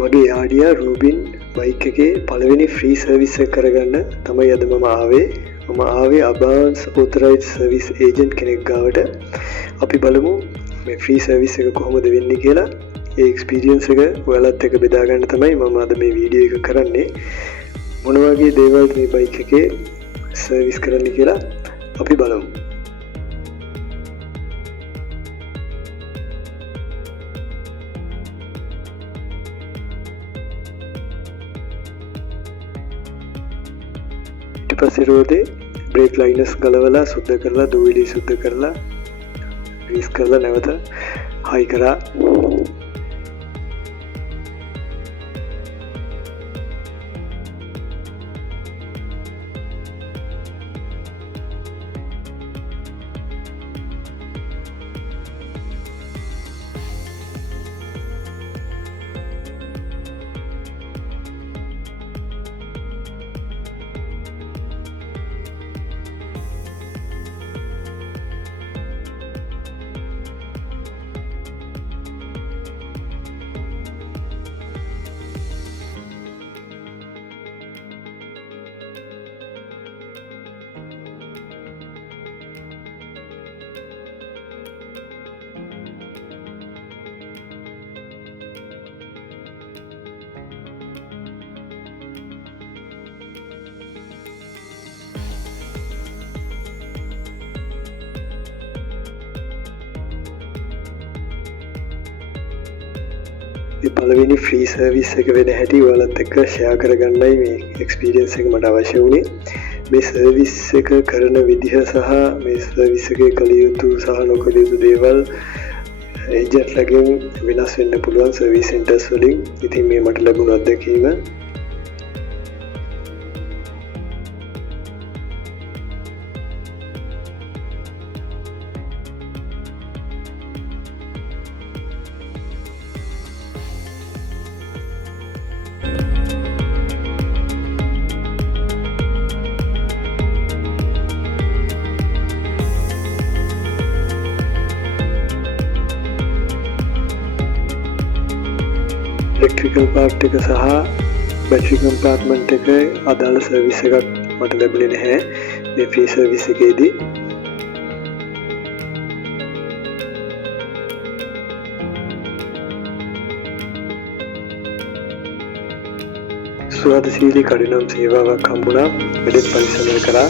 මගේ යාඩියා රූබින් බයික් එකේ පළවෙනි ෆ්‍රී සර්විස් එක කරගන්න තමයි අද මම ආවේ අබාන්ස් ඔතරයිස්ඩ් සර්විස් ඒජන්ට් කෙනෙක් ගාවට. අපි බලමු මේ ෆ්‍රී සර්විස් එක කොහොමද වෙන්නේ කියලා. ඒ එක්ස්පීරියන්ස් එක ඔයාලත් එක්ක බෙදා ගන්න තමයි මම අද මේ වීඩියෝ එක කරන්නේ. මොන වගේ දේවල් මේ බයික් එකේ සර්විස් කරන්න කියලා අපි බලමු. ඊට පස්සේ රෝදේ බ්‍රේක් ලයිනර්ස් ගලවලා සුද්ධ කරලා දූවිලි සුද්ධ කරලා ග්‍රීස් කරලා නැවත හයි කරා. පළවෙනි ෆ්‍රී සර්විස් එක වෙන හැටි ඔයාලත් එක්ක ෂෙයා කරගන්නයි මේ එක්ස්පීරියන්ස් එක මට අවශ්‍ය වුණේ. මේ සර්විස් එක කරන විදිහ සහ මේ සර්විස් එකේ කළ යුතු සහ නොකළ යුතු දේවල් ඒජන්ට්ලගෙන් වෙනස් වෙන්න පුළුවන් සර්විස් සෙන්ටර්ස් වලින්. ඉතින් මේ මට ලැබුණ අත්දැකීම. ඉලෙක්ට්‍රිකල් පාර්ට් එක සහ බැටරි කම්පාර්ට්මන්ට් එක අදාළ සර්විස් එකක් මට ලැබුණේ නැහැ මේ ෆ්‍රී සර්විස් එකේදී. සුවදශීලී කඩිනම් සේවාවක් හම්බුණා. වැඩත් පරිස්සමෙන් කරා.